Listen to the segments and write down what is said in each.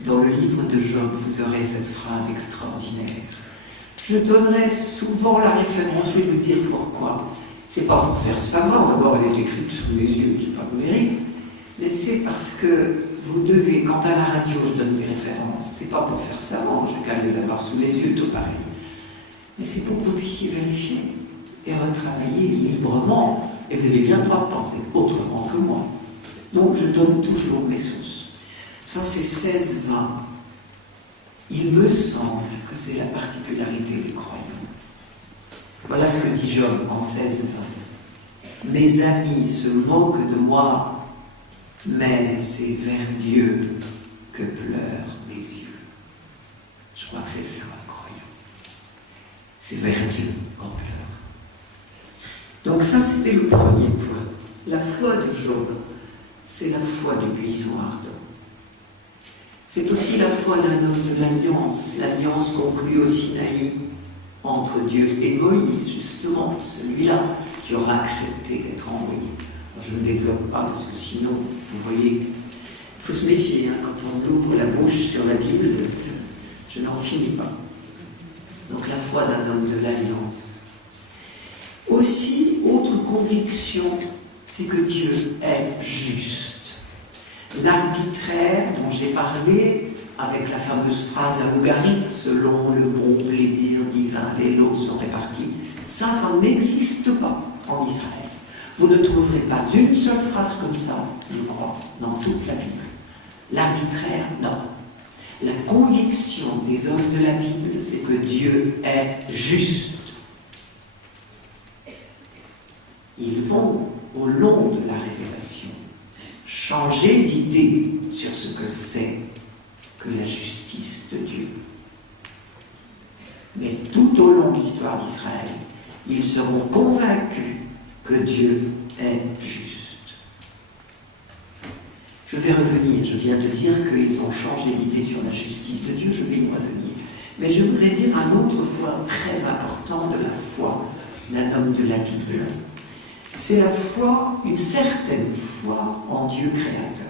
Dans le livre de Job, vous aurez cette phrase extraordinaire. Je donnerai souvent la référence, je vais vous dire pourquoi. C'est pas pour faire savant, d'abord elle est écrite sous les yeux, je n'ai pas de mérite, mais c'est parce que vous devez, quand à la radio je donne des références, c'est pas pour faire savant, j'ai qu'à les avoir sous les yeux, tout pareil. Mais c'est pour que vous puissiez vérifier et retravailler librement, et vous avez bien le droit de penser autrement que moi. Donc je donne toujours mes sources. Ça c'est 16-20. Il me semble que c'est la particularité des croyants. Voilà ce que dit Job en 16-20. Mes amis se moquent de moi, mais c'est vers Dieu que pleurent mes yeux. Je crois que c'est ça, le croyant. C'est vers Dieu qu'on pleure. Donc ça, c'était le premier point. La foi de Job, c'est la foi du buisson ardent. C'est aussi la foi d'un homme de l'alliance conclue au Sinaï entre Dieu et Moïse, justement, celui-là qui aura accepté d'être envoyé. Je ne développe pas, parce que sinon, vous voyez, il faut se méfier, hein, quand on ouvre la bouche sur la Bible, je n'en finis pas. Donc la foi d'un homme de l'alliance. Aussi, autre conviction, c'est que Dieu est juste. L'arbitraire dont j'ai parlé, avec la fameuse phrase algorithmique, selon le bon plaisir divin, les lots sont répartis, ça n'existe pas en Israël. Vous ne trouverez pas une seule phrase comme ça, je crois, dans toute la Bible. L'arbitraire, non. La conviction des hommes de la Bible, c'est que Dieu est juste. Ils vont, au long de la révélation, changer d'idée sur ce que c'est que la justice de Dieu. Mais tout au long de l'histoire d'Israël, ils seront convaincus que Dieu est juste. Je vais revenir, je viens de dire qu'ils ont changé d'idée sur la justice de Dieu, je vais y revenir. Mais je voudrais dire un autre point très important de la foi d'un homme de la Bible. C'est la foi, une certaine foi en Dieu créateur.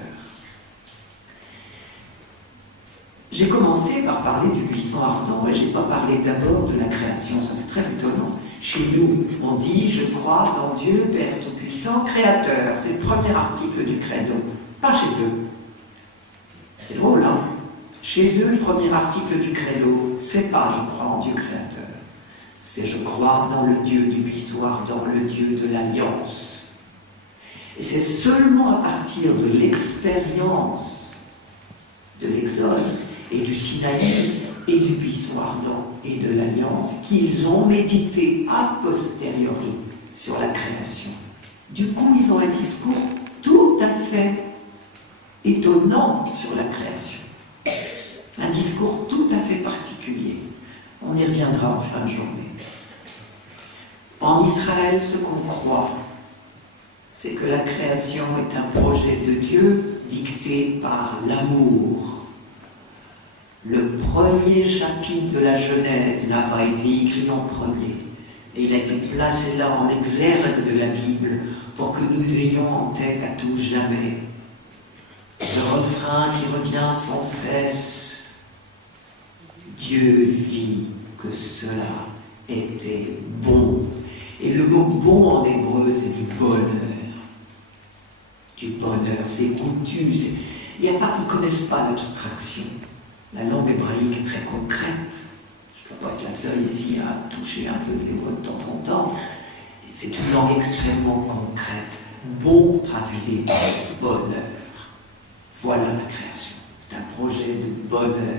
J'ai commencé par parler du buisson ardent, et je n'ai pas parlé d'abord de la création, ça c'est très étonnant. Chez nous, on dit « Je crois en Dieu, Père Tout-Puissant, Créateur ». C'est le premier article du credo, pas chez eux. C'est drôle, hein? Chez eux, le premier article du credo, c'est pas « Je crois en Dieu créateur ». C'est « Je crois dans le Dieu du buisson ardent, le Dieu de l'alliance ». Et c'est seulement à partir de l'expérience de l'Exode et du Sinaï et du buisson ardent et de l'alliance qu'ils ont médité a posteriori sur la création. Du coup, ils ont un discours tout à fait étonnant sur la création. Un discours tout à fait particulier. On y reviendra en fin de journée. En Israël, ce qu'on croit, c'est que la création est un projet de Dieu dicté par l'amour. Le premier chapitre de la Genèse n'a pas été écrit en premier. Et il a été placé là en exergue de la Bible pour que nous ayons en tête à tout jamais ce refrain qui revient sans cesse. Dieu vit que cela était bon. Et le mot bon en hébreu, c'est du bonheur. Du bonheur, c'est goûtu. Ils ne connaissent pas l'abstraction. La langue hébraïque est très concrète. Je ne peux pas être la seule ici à toucher un peu de l'hébreu de temps en temps. C'est une langue extrêmement concrète. Bon, traduisez par bonheur. Voilà la création. C'est un projet de bonheur,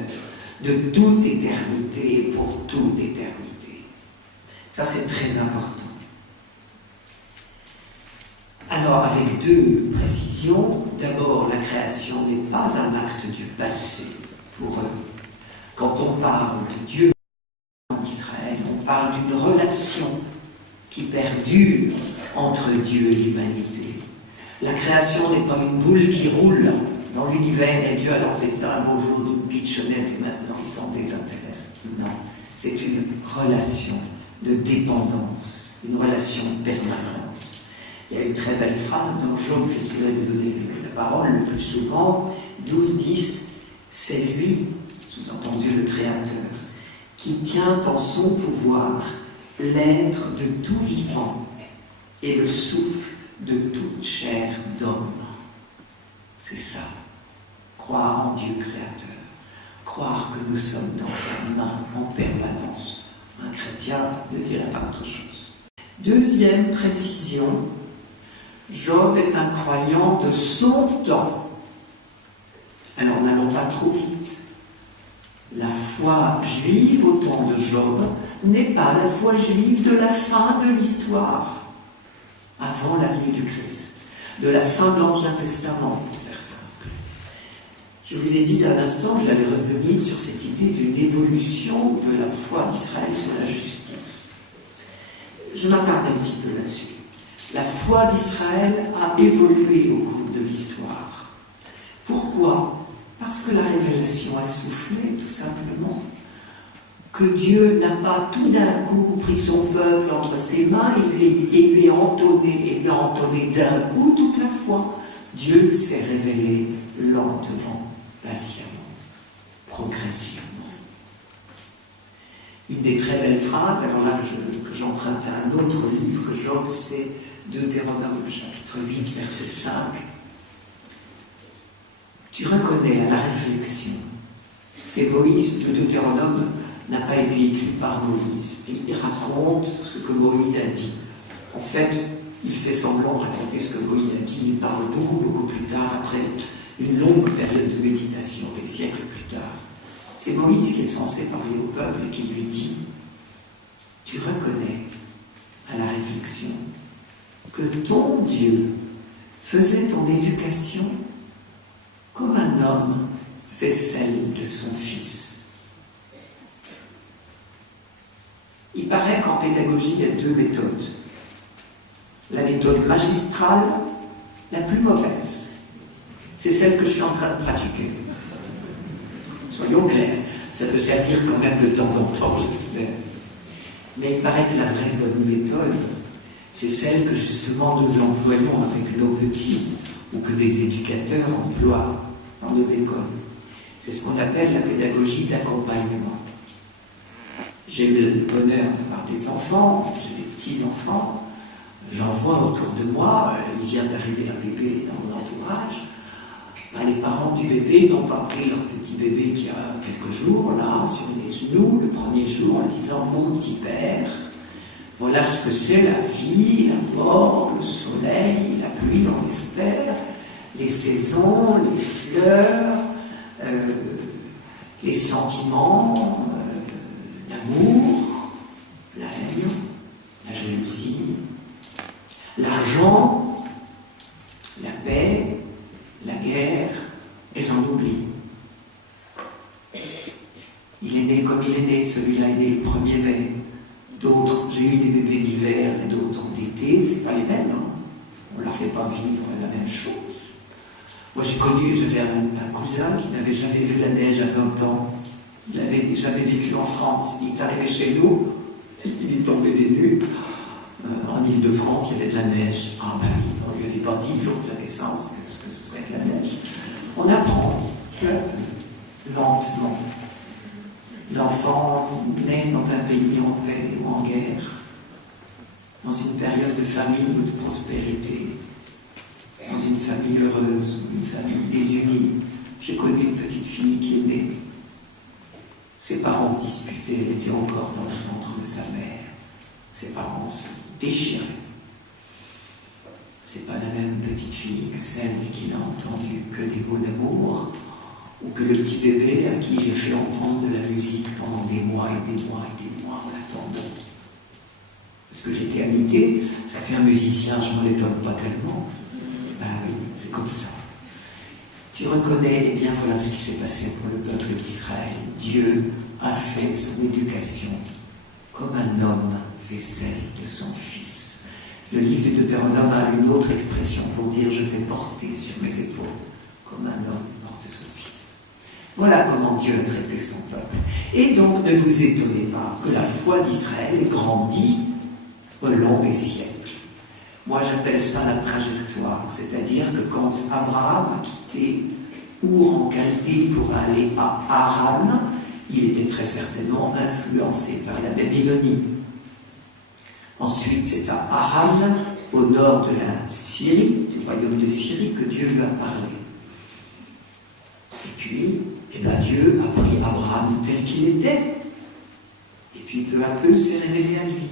de toute éternité et pour toute éternité. Ça, c'est très important. Alors, avec deux précisions. D'abord, la création n'est pas un acte du passé pour eux. Quand on parle de Dieu en Israël, on parle d'une relation qui perdure entre Dieu et l'humanité. La création n'est pas une boule qui roule dans l'univers et Dieu a lancé ça un beau jour d'une pitchonnette et maintenant il s'en désintéresse. Non, c'est une relation de dépendance, une relation permanente. Il y a une très belle phrase dans Job, j'essaierai de donner la parole le plus souvent, 12-10, C'est lui, sous-entendu le Créateur, qui tient en son pouvoir l'être de tout vivant et le souffle de toute chair d'homme. C'est ça, croire en Dieu créateur, croire que nous sommes dans sa main en permanence. Un chrétien ne dirait pas autre chose. Deuxième précision, Job est un croyant de son temps. Alors n'allons pas trop vite. La foi juive au temps de Job n'est pas la foi juive de la fin de l'histoire, avant la venue du Christ, de la fin de l'Ancien Testament, pour faire simple. Je vous ai dit d'un instant que j'allais revenir sur cette idée d'une évolution de la foi d'Israël sur la justice. Je m'attarde un petit peu là-dessus. La foi d'Israël a évolué au cours de l'histoire. Pourquoi ? Parce que la révélation a soufflé, tout simplement. Que Dieu n'a pas tout d'un coup pris son peuple entre ses mains et lui a entonné d'un coup toute la foi. Dieu s'est révélé lentement, patiemment, progressivement. Une des très belles phrases, alors là que j'emprunte à un autre livre que Job, c'est Deutéronome, chapitre 8, verset 5. Tu reconnais à la réflexion, c'est Moïse, le Deutéronome n'a pas été écrit par Moïse, et il raconte ce que Moïse a dit. En fait, il fait semblant de raconter ce que Moïse a dit, il parle beaucoup plus tard, après une longue période de méditation, des siècles plus tard. C'est Moïse qui est censé parler au peuple et qui lui dit « Tu reconnais à la réflexion que ton Dieu faisait ton éducation comme un homme fait celle de son fils. » Il paraît qu'en pédagogie, il y a deux méthodes. La méthode magistrale, la plus mauvaise, c'est celle que je suis en train de pratiquer. Soyons clairs, ça peut servir quand même de temps en temps, j'espère. Mais il paraît que la vraie bonne méthode, c'est celle que justement nous employons avec nos petits, ou que des éducateurs emploient dans nos écoles. C'est ce qu'on appelle la pédagogie d'accompagnement. J'ai eu le bonheur d'avoir des enfants, j'ai des petits-enfants, j'en vois autour de moi, il vient d'arriver un bébé dans mon entourage. Les parents du bébé n'ont pas pris leur petit bébé qui a quelques jours, là, sur les genoux, le premier jour, en disant « Mon petit père, voilà ce que c'est la vie, la mort, le soleil, la pluie, on espère, les saisons, les fleurs, les sentiments, l'amour, la haine, la jalousie, l'argent, la paix, la guerre, et j'en oublie. Il est né comme il est né, celui-là est né le 1er mai. D'autres, j'ai eu des bébés d'hiver et d'autres d'été, c'est pas les mêmes, hein. On ne leur fait pas vivre la même chose. Moi j'avais un cousin qui n'avait jamais vu la neige à 20 ans. Il n'avait jamais vécu en France. Il est arrivé chez nous, il est tombé des nues. En Île-de-France, il y avait de la neige. Ah ben, on lui avait pas dit le jour de sa naissance ce que ce serait que la neige. On apprend peu à peu, lentement. L'enfant naît dans un pays en paix ou en guerre, dans une période de famine ou de prospérité, dans une famille heureuse ou une famille désunie. J'ai connu une petite fille qui est née. Ses parents se disputaient, elle était encore dans le ventre de sa mère. Ses parents se déchiraient. C'est pas la même petite fille que celle qui n'a entendu que des mots d'amour, ou que le petit bébé à qui j'ai fait entendre de la musique pendant des mois et des mois et des mois en l'attendant. Parce que j'étais alité, ça fait un musicien, je m'en étonne pas tellement. Ben oui, c'est comme ça. Tu reconnais, eh bien voilà ce qui s'est passé pour le peuple d'Israël. Dieu a fait son éducation comme un homme fait celle de son fils. Le livre de Deutéronome a une autre expression pour dire « je t'ai porté sur mes épaules », comme un homme porte son fils. Voilà comment Dieu a traité son peuple. Et donc ne vous étonnez pas que la foi d'Israël ait grandi au long des siècles. Moi j'appelle ça la trajectoire, c'est-à-dire que quand Abraham a quitté Our en Chaldée pour aller à Haran, il était très certainement influencé par la Babylonie. Ensuite, c'est à Haran, au nord de la Syrie, du royaume de Syrie, que Dieu lui a parlé. Et puis, Dieu a pris Abraham tel qu'il était. Et puis, peu à peu, s'est révélé à lui.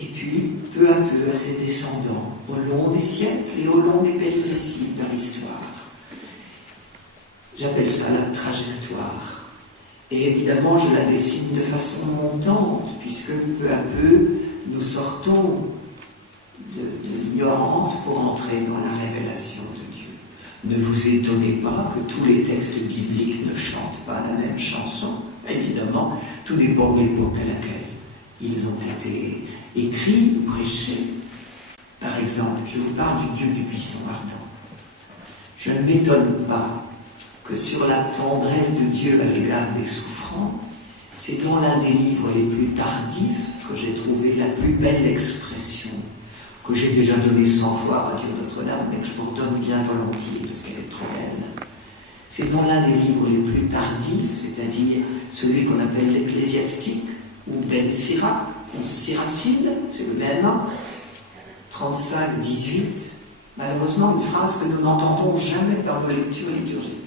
Et puis, peu à peu, à ses descendants, au long des siècles et au long des péripéties de leur histoire. J'appelle ça la trajectoire. Et évidemment, je la dessine de façon montante, puisque peu à peu, nous sortons de l'ignorance pour entrer dans la révélation de Dieu. Ne vous étonnez pas que tous les textes bibliques ne chantent pas la même chanson. Évidemment, tout dépend de l'époque à laquelle ils ont été écrits ou prêchés. Par exemple, je vous parle du Dieu du buisson ardent. Je ne m'étonne pas que sur la tendresse de Dieu à l'égard des souffrants, c'est dans l'un des livres les plus tardifs que j'ai trouvé la plus belle expression, que j'ai déjà donnée 100 fois à Dieu Notre-Dame, mais que je vous redonne bien volontiers parce qu'elle est trop belle. C'est dans l'un des livres les plus tardifs, c'est-à-dire celui qu'on appelle l'Ecclésiastique, ou Ben Sirach, ou Siracide, c'est le même, 35-18, malheureusement une phrase que nous n'entendons jamais dans nos lectures liturgiques.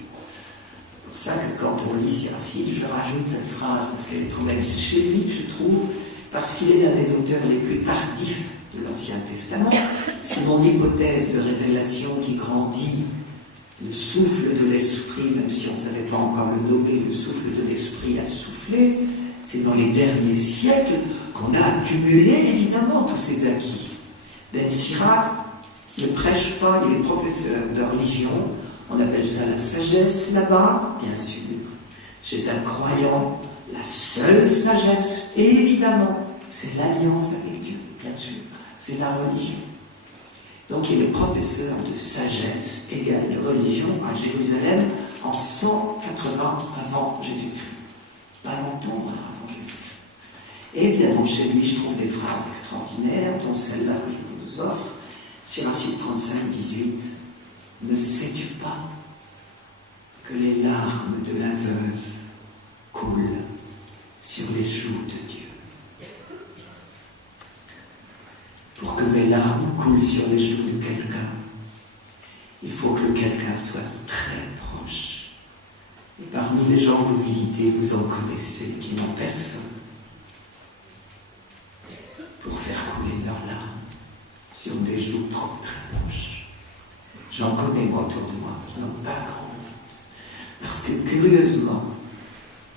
C'est pour ça que quand on lit Siracide, je rajoute cette phrase, parce qu'elle est trop belle. C'est chez lui, je trouve, parce qu'il est l'un des auteurs les plus tardifs de l'Ancien Testament. C'est mon hypothèse de révélation qui grandit. Le souffle de l'Esprit, même si on ne savait pas encore le nommer, le souffle de l'Esprit a soufflé. C'est dans les derniers siècles qu'on a accumulé, évidemment, tous ces acquis. Ben Sirach ne prêche pas, il est professeur de religion. On appelle ça la sagesse là-bas, bien sûr. Chez un croyant, la seule sagesse, et évidemment, c'est l'alliance avec Dieu, bien sûr. C'est la religion. Donc il est professeur de sagesse égale de religion à Jérusalem en 180 avant Jésus-Christ. Pas longtemps avant Jésus-Christ. Et évidemment, chez lui, je trouve des phrases extraordinaires, dont celle-là que je vous offre, Siracide 35-18. Ne sais-tu pas que les larmes de la veuve coulent sur les joues de Dieu? Pour que mes larmes coulent sur les joues de quelqu'un, il faut que le quelqu'un soit très proche. Et parmi les gens que vous visitez, vous en connaissez qui n'ont personne pour faire couler leurs larmes sur des joues trop très proches. J'en connais moi autour de moi, je n'en ai pas grand honte. Parce que curieusement,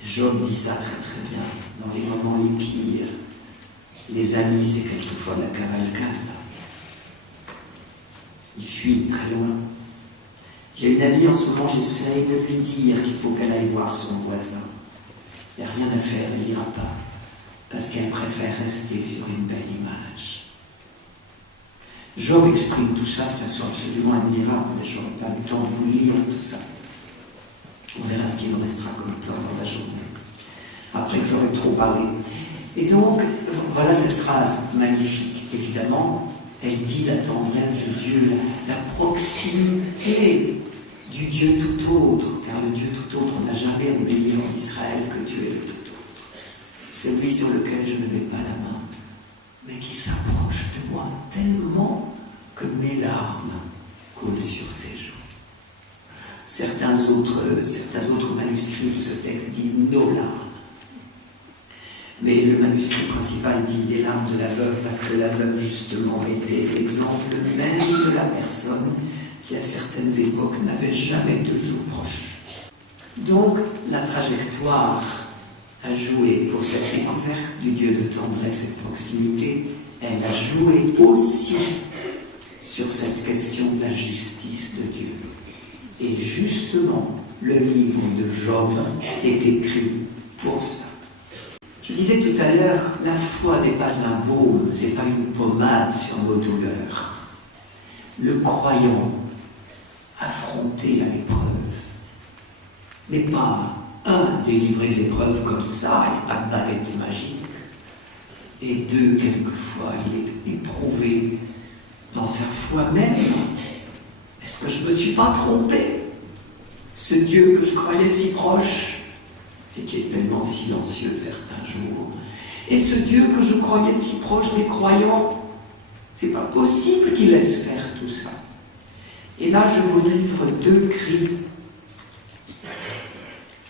Job dit ça très très bien, dans les moments les pires, les amis c'est quelquefois la cavalcade. Il fuit très loin. J'ai une amie en ce moment, j'essaye de lui dire qu'il faut qu'elle aille voir son voisin. Il n'y a rien à faire, elle n'ira pas, parce qu'elle préfère rester sur une belle image. Job exprime tout ça de façon absolument admirable, mais je n'aurai pas le temps de vous lire tout ça. On verra ce qu'il nous restera comme temps dans la journée, après que j'aurai trop parlé. Et donc, voilà cette phrase magnifique. Évidemment, elle dit la tendresse de Dieu, la proximité du Dieu tout autre, car le Dieu tout autre n'a jamais oublié en Israël que Dieu est le tout autre. Celui sur lequel je ne mets pas la main, mais qui s'approche de moi tellement que mes larmes coulent sur ses joues. Certains autres manuscrits de ce texte disent nos larmes. Mais le manuscrit principal dit les larmes de la veuve, parce que la veuve, justement, était l'exemple même de la personne qui, à certaines époques, n'avait jamais de joues proches. Donc, la trajectoire a joué pour cette découverte du Dieu de tendresse et de proximité. Elle a joué aussi sur cette question de la justice de Dieu. Et justement, le livre de Job est écrit pour ça. Je disais tout à l'heure, la foi n'est pas un baume, c'est pas une pommade sur nos douleurs. Le croyant, affronté à l'épreuve, n'est pas délivré de l'épreuve comme ça, et pas de baguette magique. Et deux, quelquefois, il est éprouvé dans sa foi même. Est-ce que je ne me suis pas trompé? Ce Dieu que je croyais si proche, et qui est tellement silencieux certains jours, et ce Dieu que je croyais si proche des croyants, c'est pas possible qu'il laisse faire tout ça. Et là, je vous livre 2 cris.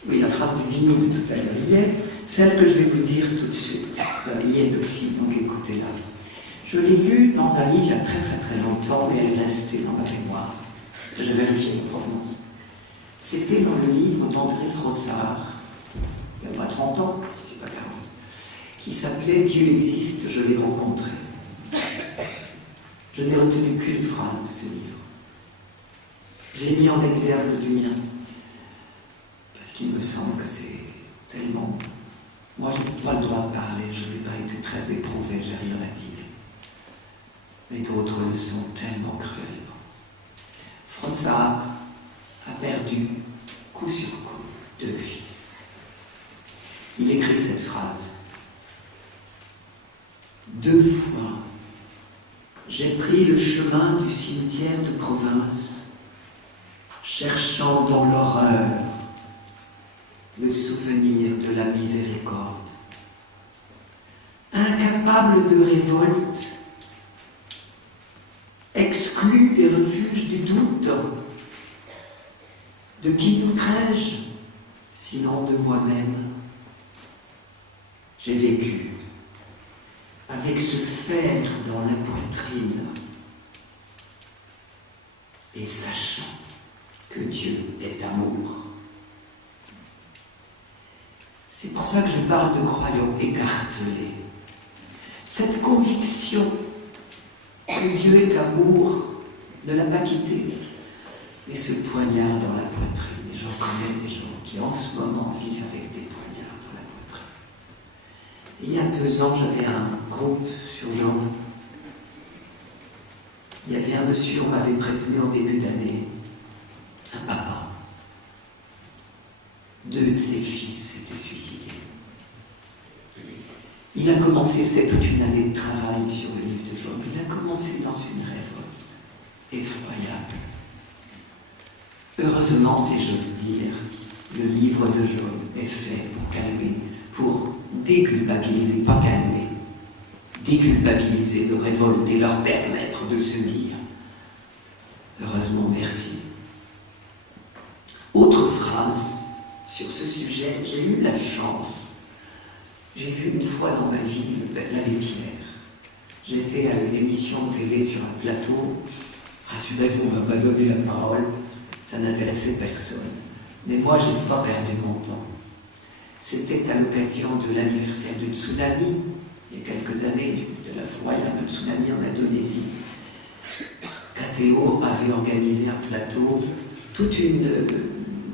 Oui, la phrase de Vigny de tout à l'heure y est, celle que je vais vous dire tout de suite y est aussi, donc écoutez-la. Je l'ai lue dans un livre il y a très très très longtemps, mais elle est restée dans ma mémoire. J'ai vérifié la provenance. C'était dans le livre d'André Frossard, il n'y a pas 30 ans, si c'est pas 40, qui s'appelait « Dieu existe, je l'ai rencontré ». Je n'ai retenu qu'une phrase de ce livre. J'ai mis en exergue du mien, parce qu'il me semble que c'est tellement... Moi, je n'ai pas le droit de parler, je n'ai pas été très éprouvé, j'ai rien à dire. Mais d'autres le sont tellement cruellement. Frossard a perdu, coup sur coup, 2 fils. Il écrit cette phrase. 2 fois, j'ai pris le chemin du cimetière de province, cherchant dans l'horreur le souvenir de la miséricorde. Incapable de révolte, exclu des refuges du doute, de qui douterais-je, sinon de moi-même? J'ai vécu avec ce fer dans la poitrine et sachant que Dieu est amour. C'est pour ça que je parle de croyants écartelés. Cette conviction que Dieu est amour ne l'a pas quitté. Mais ce poignard dans la poitrine, et j'en connais des gens qui en ce moment vivent avec des poignards dans la poitrine. Et il y a 2 ans, j'avais un groupe sur Jean. Il y avait un monsieur, on m'avait prévenu en début d'année, un papa. 2 de ses fils s'étaient suicidés. Il a commencé, c'était toute une année de travail sur le livre de Job, il a commencé dans une révolte effroyable. Heureusement, si j'ose dire, le livre de Job est fait pour calmer, pour déculpabiliser, pas calmer, déculpabiliser de révolte et leur permettre de se dire « Heureusement, merci ». Autre phrase sur ce sujet, j'ai eu la chance, j'ai vu une fois dans ma vie l'abbé Pierre. J'étais à une émission de télé sur un plateau, rassurez-vous, on ne m'a pas donné la parole, ça n'intéressait personne. Mais moi, je n'ai pas perdu mon temps. C'était à l'occasion de l'anniversaire du tsunami, il y a quelques années, de l'effroyable tsunami en Indonésie. KTO avait organisé un plateau, toute une...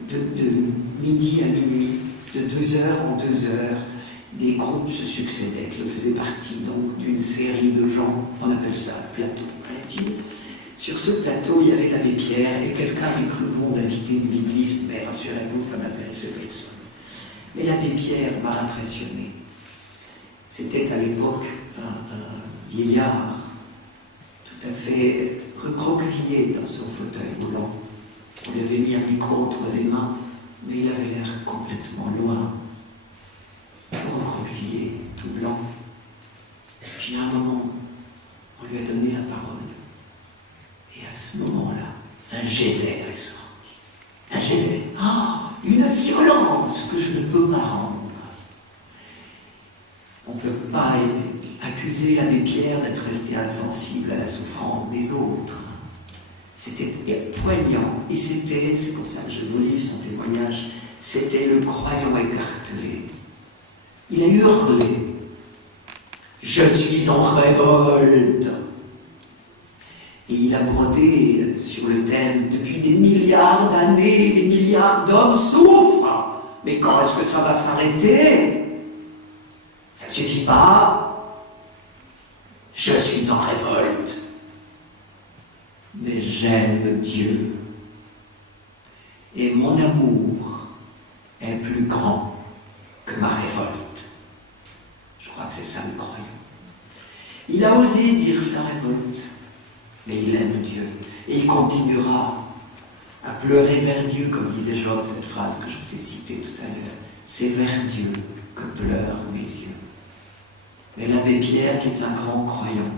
de midi à minuit, de 2 heures en 2 heures, des groupes se succédaient. Je faisais partie donc d'une série de gens, on appelle ça un plateau intime. Sur ce plateau, il y avait l'abbé Pierre et quelqu'un avait cru bon d'inviter une bibliste, mais rassurez-vous, ça n'intéressait personne. Mais l'abbé Pierre m'a impressionné. C'était à l'époque un vieillard, tout à fait recroquevillé dans son fauteuil roulant. On lui avait mis un micro entre les mains, mais il avait l'air complètement loin, tout recroquevillé, tout blanc. Puis à un moment, on lui a donné la parole. Et à ce moment-là, un geyser est sorti. Un geyser. Ah, une violence que je ne peux pas rendre. On ne peut pas accuser l'abbé Pierre d'être resté insensible à la souffrance des autres. C'était poignant, et c'est pour ça que je vous livre son témoignage, c'était le croyant écartelé. Il a hurlé « Je suis en révolte !» Et il a brodé sur le thème « Depuis des milliards d'années, des milliards d'hommes souffrent, mais quand est-ce que ça va s'arrêter? Ça ne suffit pas. Je suis en révolte. Mais j'aime Dieu. Et mon amour est plus grand que ma révolte. » Je crois que c'est ça le croyant. Il a osé dire sa révolte, mais il aime Dieu. Et il continuera à pleurer vers Dieu, comme disait Job, cette phrase que je vous ai citée tout à l'heure. C'est vers Dieu que pleurent mes yeux. Mais l'abbé Pierre, qui est un grand croyant,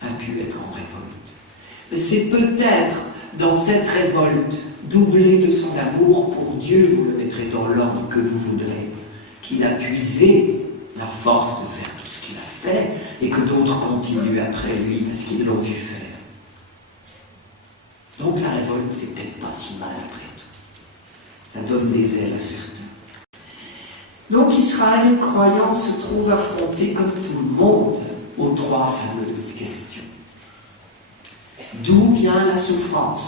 a pu être en révolte. Mais c'est peut-être dans cette révolte, doublée de son amour pour Dieu, vous le mettrez dans l'ordre que vous voudrez, qu'il a puisé la force de faire tout ce qu'il a fait, et que d'autres continuent après lui parce qu'ils l'ont vu faire. Donc la révolte, c'est peut-être pas si mal après tout. Ça donne des ailes à certains. Donc Israël croyant se trouve affronté comme tout le monde aux trois fameuses questions. D'où vient la souffrance?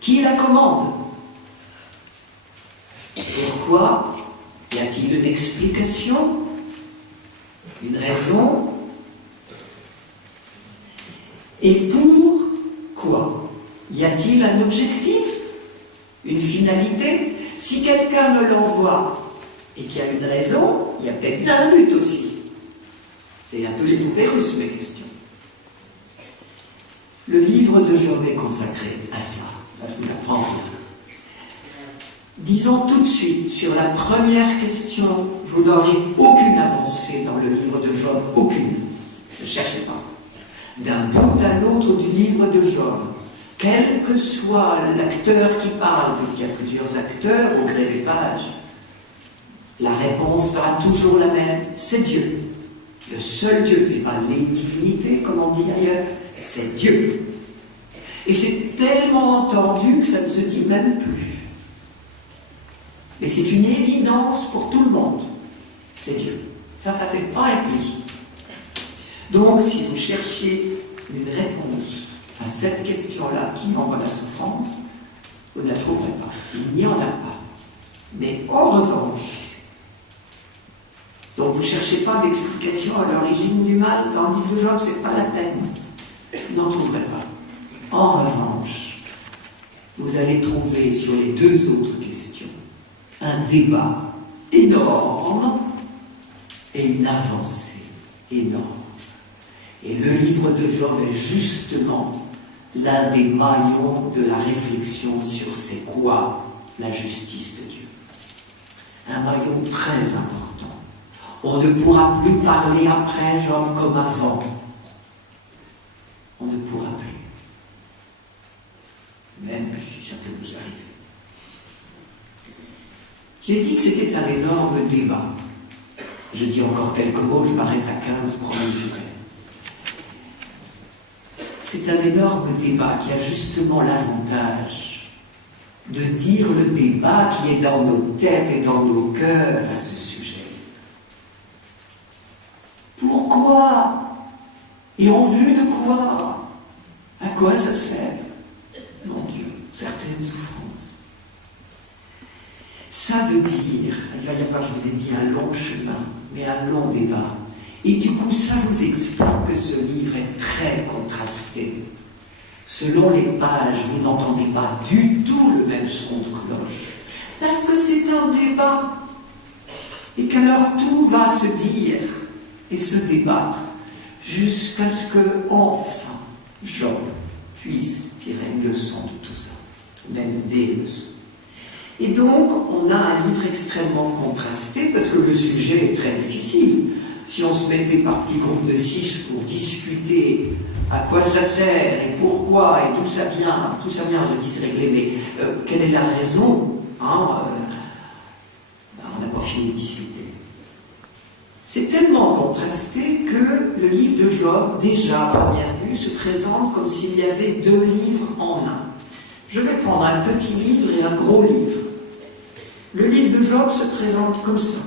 Qui la commande? Pourquoi? Y a-t-il une explication? Une raison? Et pour quoi? Y a-t-il un objectif? Une finalité? Si quelqu'un me l'envoie et qu'il y a une raison, il y a peut-être bien un but aussi. C'est un peu les poupées russes, mes questions. Le livre de Job est consacré à ça. Là, je vous apprends rien. Disons tout de suite, sur la première question, vous n'aurez aucune avancée dans le livre de Job, aucune. Ne cherchez pas. D'un bout à l'autre du livre de Job, quel que soit l'acteur qui parle, puisqu'il y a plusieurs acteurs au gré des pages, la réponse sera toujours la même, c'est Dieu. Le seul Dieu, c'est pas les divinités, comme on dit ailleurs, c'est Dieu. Et c'est tellement entendu que ça ne se dit même plus. Mais c'est une évidence pour tout le monde. C'est Dieu. Ça fait pas un pli. Donc, si vous cherchiez une réponse à cette question-là, qui envoie la souffrance, vous ne la trouverez pas. Il n'y en a pas. Mais en revanche, donc vous ne cherchez pas d'explication à l'origine du mal dans le livre de Job, c'est pas la peine. Vous n'en trouverez pas. En revanche, vous allez trouver sur les deux autres questions un débat énorme et une avancée énorme. Et le livre de Job est justement l'un des maillons de la réflexion sur c'est quoi la justice de Dieu. Un maillon très important. On ne pourra plus parler après Job comme avant. On ne pourra plus. Même si ça peut nous arriver. J'ai dit que c'était un énorme débat. Je dis encore quelques mots, je m'arrête à 15 premiers jurés. C'est un énorme débat qui a justement l'avantage de dire le débat qui est dans nos têtes et dans nos cœurs à ce sujet. Pourquoi? Et en vue de quoi? À quoi ça sert? Mon Dieu, certaines souffrances. Ça veut dire, il va y avoir, je vous ai dit, un long chemin, mais un long débat. Et du coup, ça vous explique que ce livre est très contrasté. Selon les pages, vous n'entendez pas du tout le même son de cloche. Parce que c'est un débat. Et qu'alors tout va se dire et se débattre jusqu'à ce que, enfin, Job puisse tirer une leçon de tout ça. Même des leçons. Et donc, on a un livre extrêmement contrasté, parce que le sujet est très difficile. Si on se mettait par petits groupes de 6 pour discuter à quoi ça sert, et pourquoi, et d'où ça vient, je dis c'est réglé, mais quelle est la raison, hein, on n'a pas fini de discuter. C'est tellement contrasté que le livre de Job, déjà à première vue, se présente comme s'il y avait deux livres en un. Je vais prendre un petit livre et un gros livre. Le livre de Job se présente comme ça.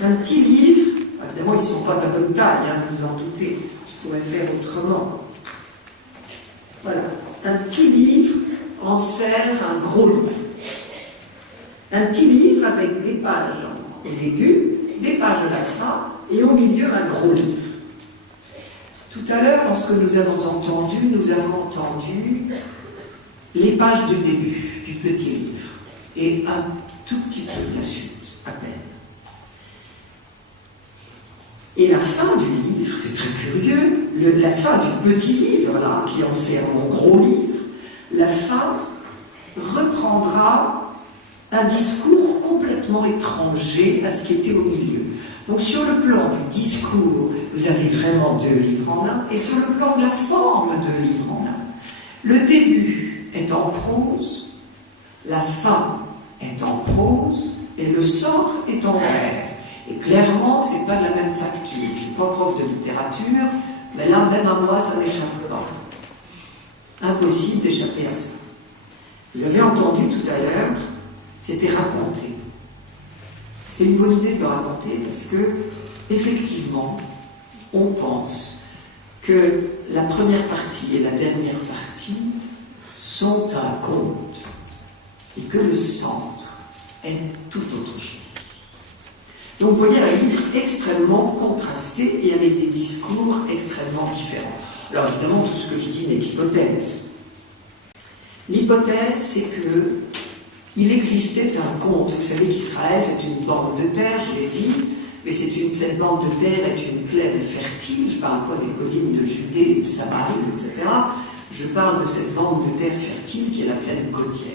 Un petit livre, évidemment ils ne sont pas de la bonne taille, hein, vous en doutez, je pourrais faire autrement. Voilà, un petit livre en sert un gros livre. Un petit livre avec des pages au début, des pages à la fin, et au milieu un gros livre. Tout à l'heure, dans ce que nous avons entendu les pages du début du petit livre. Et un tout petit peu la suite, à peine. Et la fin du livre, c'est très curieux, la fin du petit livre, là, qui en sert mon gros livre, la fin reprendra un discours complètement étranger à ce qui était au milieu. Donc sur le plan du discours, vous avez vraiment 2 livres en un, et sur le plan de la forme, 2 livres en un. Le début est en prose, la fin est en prose, et le centre est en vers. Et clairement, ce n'est pas de la même facture. Je ne suis pas prof de littérature, mais là, même à moi, ça n'échappe pas. Impossible d'échapper à ça. Vous avez entendu tout à l'heure, c'était raconté. C'est une bonne idée de le raconter parce que, effectivement, on pense que la première partie et la dernière partie sont un conte et que le centre est tout autre chose. Donc vous voyez un livre extrêmement contrasté et avec des discours extrêmement différents. Alors évidemment, tout ce que je dis n'est qu'hypothèse. L'hypothèse, c'est que il existait un conte. Vous savez qu'Israël, c'est une bande de terre, je l'ai dit, mais cette bande de terre est une plaine fertile. Je ne parle pas des collines de Judée et de Samarie, etc. Je parle de cette bande de terre fertile qui est la plaine côtière.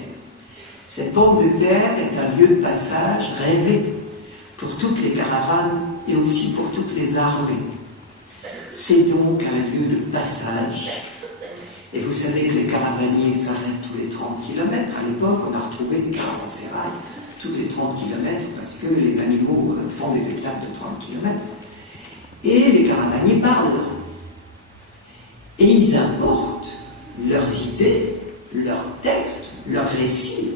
Cette bande de terre est un lieu de passage rêvé pour toutes les caravanes et aussi pour toutes les armées. C'est donc un lieu de passage. Et vous savez que les caravaniers s'arrêtent tous les 30 km. À l'époque, on a retrouvé des caravansérails tous les 30 km parce que les animaux font des étapes de 30 km. Et les caravaniers parlent. Et ils importent leurs idées, leurs textes, leurs récits.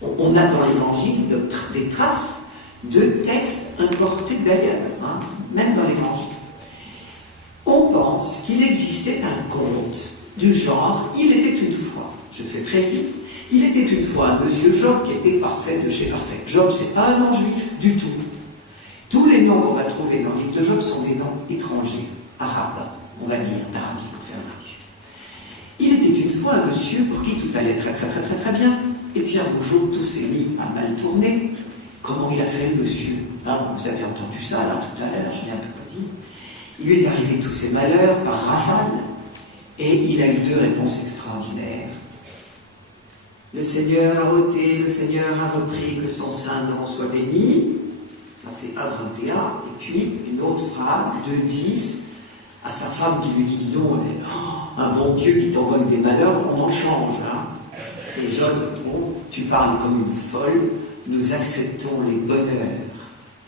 On a dans l'Évangile des traces de textes importés d'ailleurs, même dans l'Évangile. On pense qu'il existait un conte du genre « Il était une fois ». Je fais très vite. Il était une fois un monsieur Job qui était parfait de chez parfait. Job, c'est pas un nom juif du tout. Tous les noms qu'on va trouver dans le livre de Job sont des noms étrangers, arabes, on va dire, d'Arabie pour faire large. Il était une fois un monsieur pour qui tout allait très très très très très bien. Et puis un beau jour, tout s'est mis à mal tourner. Comment il a fait le monsieur? Vous avez entendu ça là tout à l'heure, je l'ai un peu dit. Il lui est arrivé tous ses malheurs par rafale, et il a eu 2 réponses extraordinaires. Le Seigneur a ôté, le Seigneur a repris, que son saint nom soit béni. Ça c'est 1,21. Et puis une autre phrase, 2,10, à sa femme qui lui dit, dis donc, un bon Dieu qui t'envoie des malheurs, on en change. Et Job, bon, tu parles comme une folle, nous acceptons les bonheurs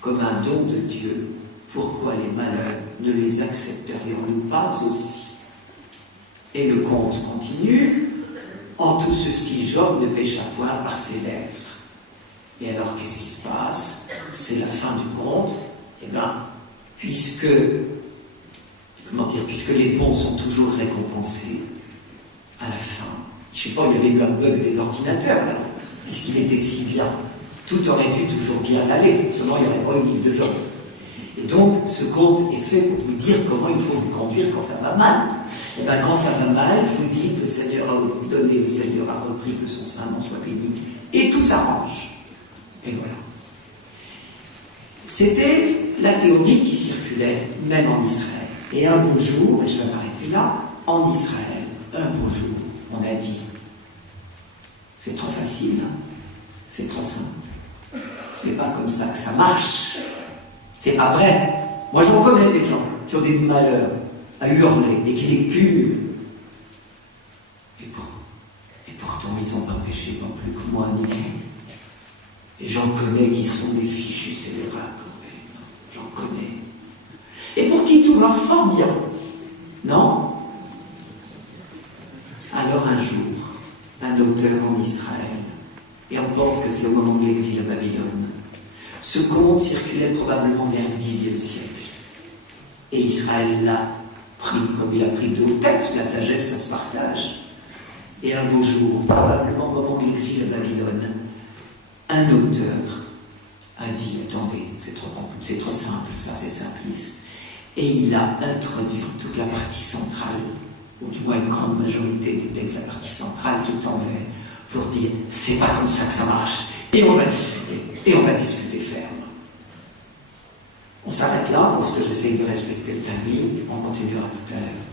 comme un don de Dieu. Pourquoi les malheurs ne les accepterions-nous pas aussi? Et le conte continue. En tout ceci, Job ne pécha point par ses lèvres. Et alors, qu'est-ce qui se passe? C'est la fin du conte. Eh bien, puisque les bons sont toujours récompensés, à la fin, je ne sais pas, il y avait eu un bug des ordinateurs, là, puisqu'il était si bien. Tout aurait dû toujours bien aller, seulement il n'y aurait pas eu le livre de Job. Et donc, ce conte est fait pour vous dire comment il faut vous conduire quand ça va mal. Et bien, quand ça va mal, vous dites, le Seigneur a donné, le Seigneur a repris, que son saint nom soit béni, et tout s'arrange. Et voilà. C'était la théorie qui circulait, même en Israël. Et un beau jour, et je vais m'arrêter là, en Israël, un beau jour, on a dit, c'est trop facile, c'est trop simple. C'est pas comme ça que ça marche. C'est pas vrai. Moi, j'en connais des gens qui ont des malheurs à hurler et qui les cumulent. Et pourtant, ils n'ont pas péché non plus que moi, ni vous. Et j'en connais qui sont des fichus scélérats, quand même. J'en connais. Et pour qui tout va fort bien. Non? Alors un jour, un auteur en Israël, et on pense que c'est au moment de l'exil à Babylone, ce conte circulait probablement vers le Xe siècle. Et Israël l'a pris, comme il a pris d'autres textes, la sagesse, ça se partage. Et un beau jour, probablement au moment de l'exil à Babylone, un auteur a dit, attendez, c'est trop simple, ça c'est simpliste. Et il a introduit toute la partie centrale, ou du moins une grande majorité du texte, la partie centrale tout en vert, pour dire, c'est pas comme ça que ça marche, et on va discuter ferme. On s'arrête là, parce que j'essaye de respecter le timing, on continuera tout à l'heure.